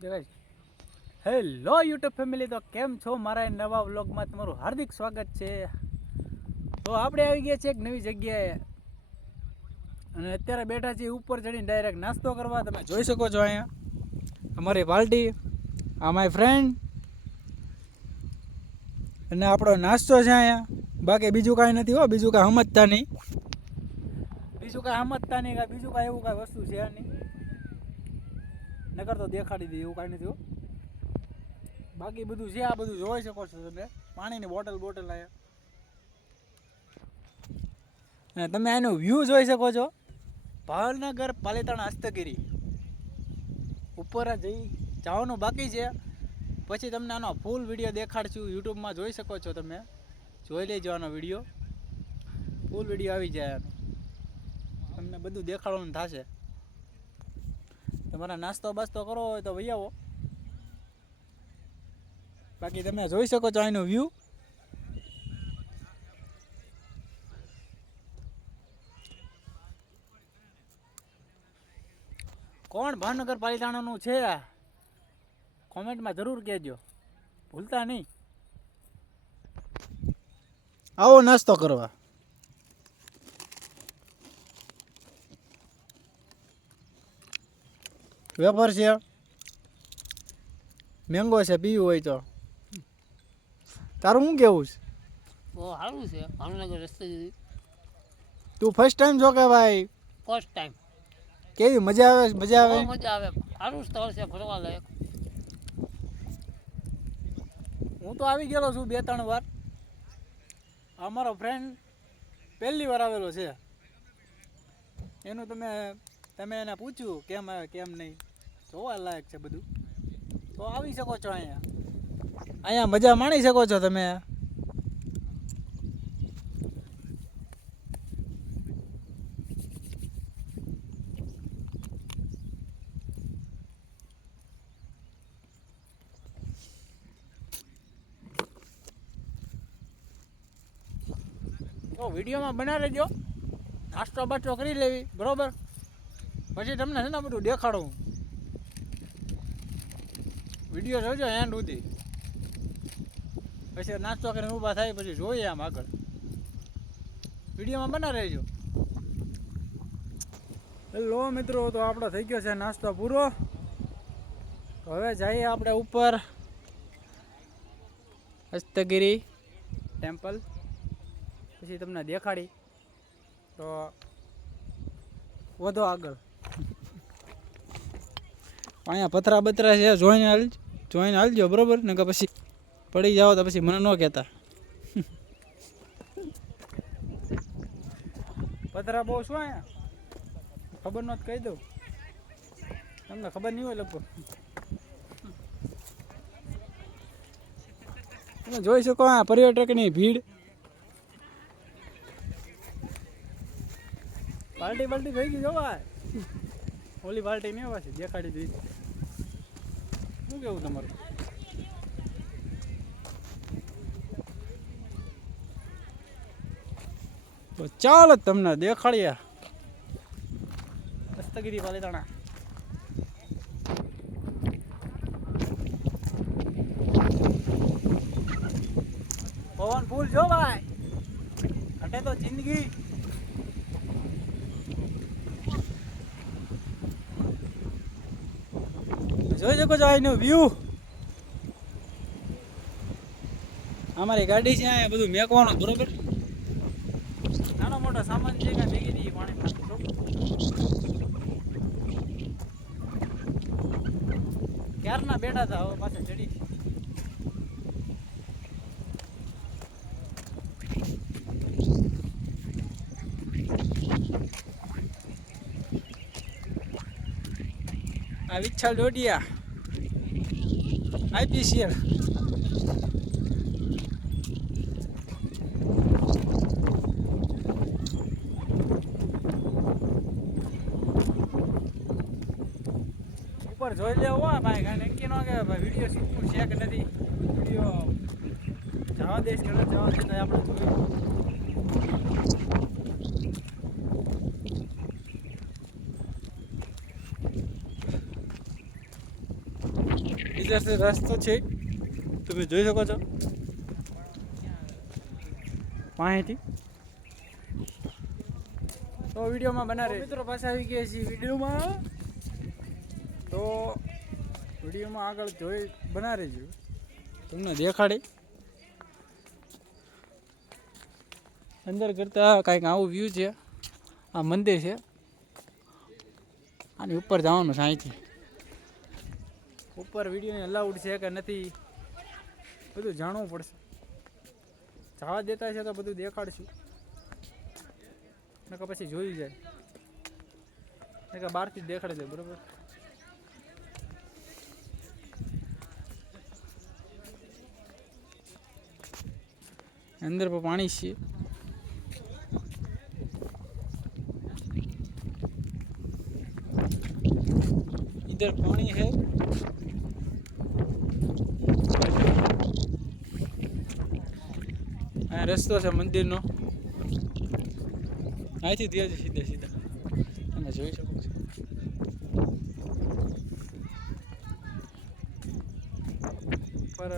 દેખાય. Hello YouTube family, તો કેમ છો? મારા નવા વ્લોગમાં તમારું હાર્દિક સ્વાગત છે. તો આપણે આવી ગયા છીએ એક નવી જગ્યાએ અને અત્યારે બેઠા છીએ ઉપર ચડીને ડાયરેક્ટ નાસ્તો કરવા. તમે જોઈ શકો છો અહીંયા અમારી પાર્ટી, આ માય ફ્રેન્ડ, અને આપણો નાસ્તો છે અહીંયા. બાકી બીજું કાંઈ નથી હો, બીજું કાંઈ સમજતા નહીં, બીજું કાંઈ એવું કાંઈ વસ્તુ છે નહીં. નકર તો દેખાડી દઈએ, એવું કાંઈ નથી હો. બાકી બધું છે, આ બધું જોઈ શકો છો તમે. પાણીની બોટલ અહીંયા, અને તમે આનો વ્યૂ જોઈ શકો છો. ભાવનગર પાલિતાણા હસ્તગીરી ઉપર જવાનું બાકી છે. પછી તમને આનો ફૂલ વિડીયો દેખાડશું. યુટ્યુબમાં જોઈ શકો છો, તમે જોઈ લેજો આનો વિડીયો. ફૂલ વિડીયો આવી જાય આનો, તમને બધું દેખાડવાનું થશે. તમારા નાસ્તો બાસ્તો કરવો હોય તો વહી આવો. બાકી તમે જોઈ શકો છો અહીંનો વ્યૂ. કોણ ભાવનગર પાલિતાણાનું છે કોમેન્ટમાં જરૂર કહેજો, ભૂલતા નહીં. આવો નાસ્તો કરવા. વેફર છે, મેંગો છે, પીવું હોય તો. તારું શું કેવું છે? બહુ સારું છે ભાવનગર રસ્તે. તું ફર્સ્ટ ટાઈમ છો કે ભાઈ? First time. કેવી મજા આવે? મજા આવે, બહુ મજા આવે. સારું સ્થળ છે ફરવા લાયક. હું તો આવી ગયેલો છું 2-3 વાર. અમારો ફ્રેન્ડ પહેલી વાર આવેલો છે. એનું તમે એને પૂછ્યું કેમ આવે કેમ નહીં, જોવા લાયક છે બધું. તો આવી શકો છો અહીંયા મજા માણી શકો છો તમે. તો વિડીયોમાં બના રહેજો, નાસ્તો બાસ્તો કરી લેવી, બરોબર? પછી તમને છે ને બધું દેખાડું. વિડીયો જોજો એન્ડ સુધી. પછી નાસ્તો કરીને ઊભા થાય પછી જોઈએ આમ આગળ. વિડીયોમાં બના રહેજો. હેલો મિત્રો, તો આપણો થઈ ગયો છે નાસ્તો પૂરો. હવે જઈએ આપણે ઉપર હસ્તગીરી ટેમ્પલ. પછી તમને દેખાડી તો વધો આગળ. અહીંયા પથરા બતરા છે, જોઈને હાલજો, બરોબર? ને કે પછી પડી જાઓ તો પછી મને ન કહેતા. પથરા બહુ શું અહીંયા ખબર ન કહી દઉં, તમને ખબર નહીં હોય લગભગ. તમે જોઈ શકો આ પર્યટકની ભીડ. પાર્ટી થઈ ગઈ જોવા. ઓલી પાર્ટી નહીં પાછી દેખાડી દીધી. શું કેવું તમારું? તો ચાલો તમને દેખાડીએ હસ્તગીરી પાલિતાણા. પવન ફૂલ જો ભાઈ, અટે તો જિંદગી. જોઈ શકો છો અહીંનો વ્યૂ. અમારી ગાડી છે, અહીંયા બધું મેકવાનું, બરોબર? નાનો મોટો સામાન છે કે ભેગી દઈએ પાણી. ક્યારના બેઠા હતા, હવે પાછા ચડી. આ વિઠ્ઠલ ડોડિયા IPCL. ઉપર જોઈ લેવો ભાઈ, કાંઈ નક્કી ન કે ભાઈ વિડીયો શૂટ છે કે નથી. વિડીયો જવા દઈશ કે નથી જવા દેતા આપણે જોયું. ઇધરથી રસ્તો છે તમે જોઈ શકો છો માહિતી તો વિડીયોમાં બના રહે મિત્રો પાછા આવી ગયા છીએ વિડીયોમાં તો વિડીયોમાં આગળ જોઈ બના રહેજો તમને દેખાડી અંદર કરતા કાંઈક આવું વ્યૂ છે આ મંદિર છે આની ઉપર જવાનું છે અહીંથી ઉપર વિડીયોને અલાઉડ છે કે નથી બધું જાણવું પડશે જવા દેતા છે તો બધું દેખાડશું નકર પછી જોઈ જાય નકર બહારથી જ દેખાડી દે બરોબર અંદર પણ પાણી છે इधर पानी है આ રસ્તો છે મંદિરનો અહીંથી ત્યાં જ સીધા સીધા તમે જોઈ શકો છો પર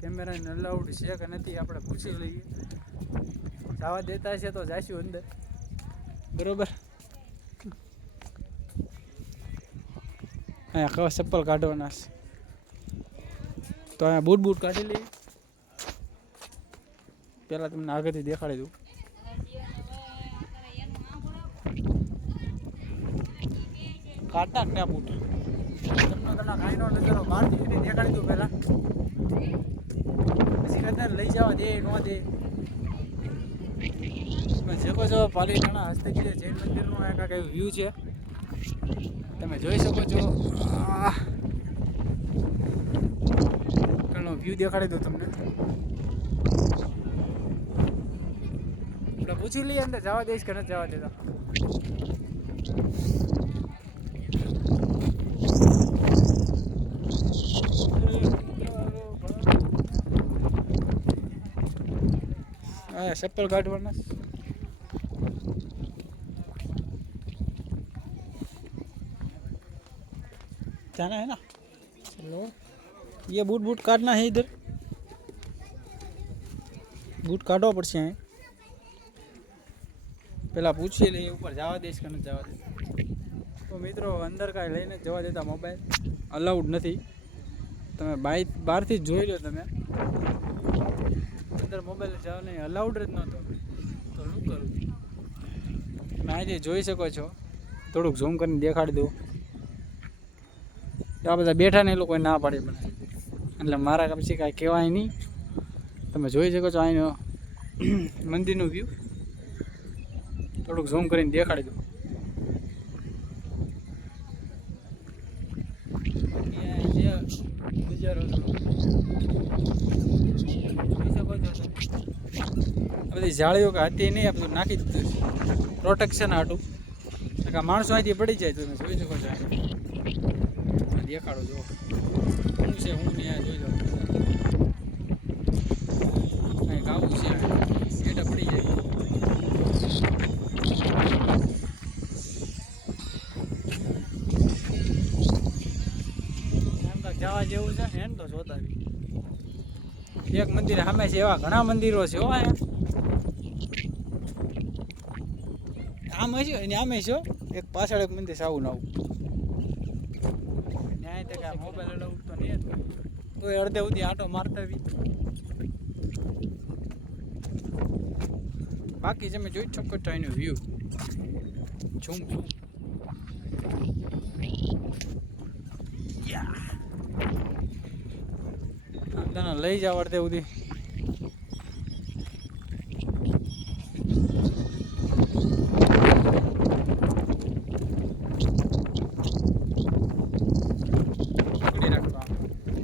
કેમેરા અલાઉડ છે કે નથી આપણે પૂછી લઈએ જવા દેતા છે તો જઈશું અંદર બરોબર અહીંયા કવા ચપ્પલ કાઢવાના છે તો અહીંયા બૂટ કાઢી લઈએ પહેલાં તમને આગળથી દેખાડી દઉં કાઢતા ને આ બૂટ તમને કાંઈનો નજારો બહારથી સુધી દેખાડી દઉં પહેલાં પછી કદાચ લઈ જવા દે ન દે તમે જેકો છો પાલીતાણા હસ્તગીરી જૈન મંદિરનું આ કાંઈક એવું વ્યૂ છે તમે જોઈ શકો છો ઘણો વ્યૂ દેખાડી દઉં તમને આપણે પૂછી લઈએ અંદર જવા દઈશ કે નથી જવા દેતા હા ચપ્પલ કાઢવાના जाना है ना चलो ये बूट काटना है इधर बूट काटवा पड़શે અહીં પેલા પૂછી લઈએ ઉપર જવા દઈશ કે નથી જવા દેતા તો મિત્રો અંદર કાંઈ લઈને જવા દેતા મોબાઈલ અલાઉડ નથી તમે બહારથી જ જોઈ લો તમે અંદર મોબાઈલ જવા નહીં અલાઉડ જ નહોતો તો શું કરું તમે અહીંથી જોઈ શકો છો થોડુંક ઝૂમ કરીને દેખાડી દઉં આ બધા બેઠા ને એ લોકો ના પાડી મને એટલે મારા પછી કાંઈ કહેવાય નહીં તમે જોઈ શકો છો અહીંનો મંદિરનું વ્યૂ થોડુંક ઝૂમ કરીને દેખાડી દઉં નજારો જોઈ શકો છો આ બધી જાળીઓ કે હતી નહીં આ બધું નાખી દીધું પ્રોટેક્શન હાટું માણસો અહીંથી પડી જાય તમે જોઈ શકો છો દેખાડો જો શું છે હું ત્યાં જોઈ લો કંઈક આવું છે એટા પડી જાય એમ તો જવા જેવું છે ને તો જોતા એક મંદિર સામે છે એવા ઘણા મંદિરો છે હો અહીંયા આમ હશે અને આમે છે એક પાછળ એક મંદિર સાવું નવું મોબાઈલ અલાઉડ તો નહીં હતું તો અડધે સુધી આટો મારતા બી બાકી તમે જોઈ શકો છો એનું વ્યૂ ઝૂમ તને લઈ જાવ અડધે સુધી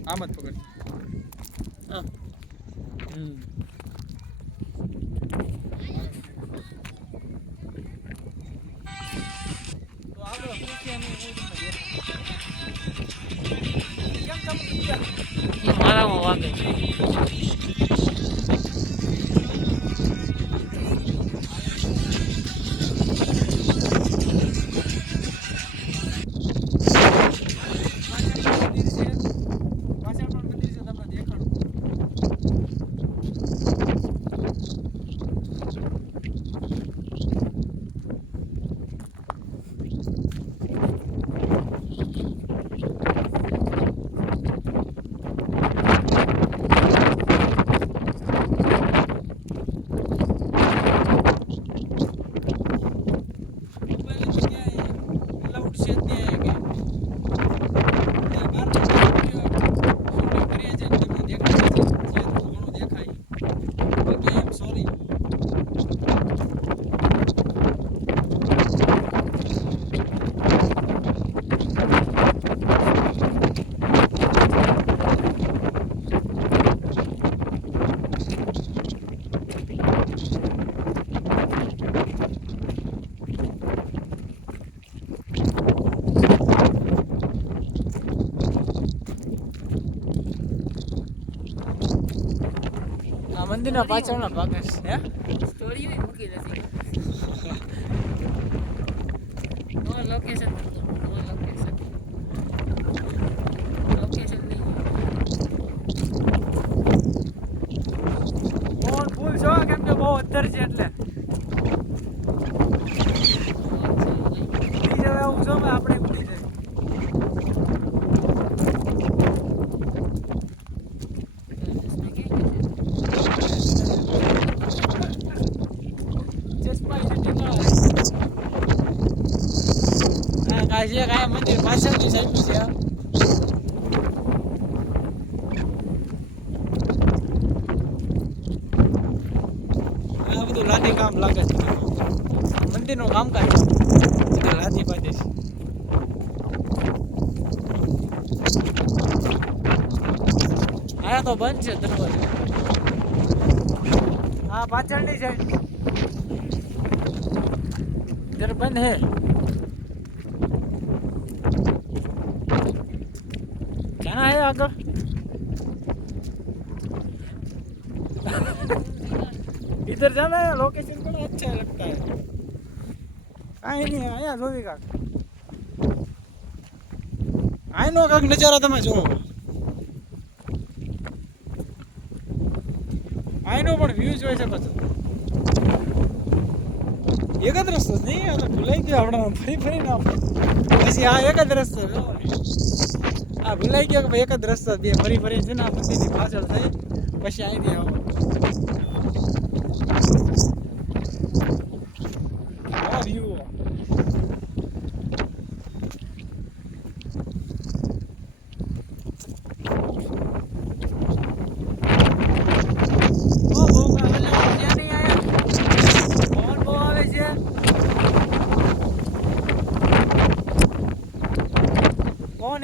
આમ જ પકડ હા તો આપણે મારામાં વાગે છે મંદિરના પાછળના ભાગે હે સ્ટોરી બી મૂકી નથી. નો લોકેશન નો લોકેશન લોકેશન નહીં. ફોન ફૂલ છો કેમ કે બહુ અંદર છે એટલે ઉડી જવાય એવું છો આપણે ઉડી જાય. કાશી કાયા મંદિર પાછળની સાઈડ છે. આ બધું લાદી કામ લાગે છે. મંદિરનું કામકાજ બધું લાદી બાજે છે. આયા તો બંધ છે દરવાજો. હા પાછળની સાઈડ इधर बंद है. जाना है आगे. इधर जाना है. लोकेशन बड़ा अच्छा लगता है. कहीं नहीं आया जोवी का आयनो काक नजारा તમે જોવો. આયનો પણ વ્યૂ જોઈ શકો છો. એક જ રસ્તો નહીં આ તો ભૂલાઈ ગયો આપણે ફરી ફરીને પછી આ એક જ રસ્તો આ ભૂલાઈ ગયો કે ભાઈ એક જ રસ્તો બે ફરી ફરી છે ને આ મંદિરની પાછળ થઈ પછી અહીંથી આવો. આ વ્યૂ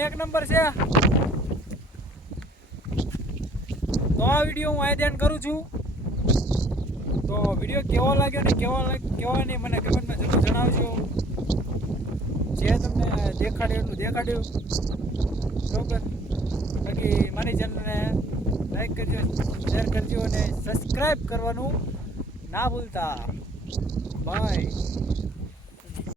એક નંબર છે. તો આ વિડીયો હું આયોજન કરું છું. તો વિડીયો કેવો લાગ્યો ને કેવો નહીં મને કમેન્ટમાં જરૂર જણાવજો. જે તમને દેખાડ્યું એટલું દેખાડ્યું બરોબર. બાકી મારી ચેનલને લાઈક કરજો, શેર કરજો અને સબસ્ક્રાઈબ કરવાનું ના ભૂલતા. બાય.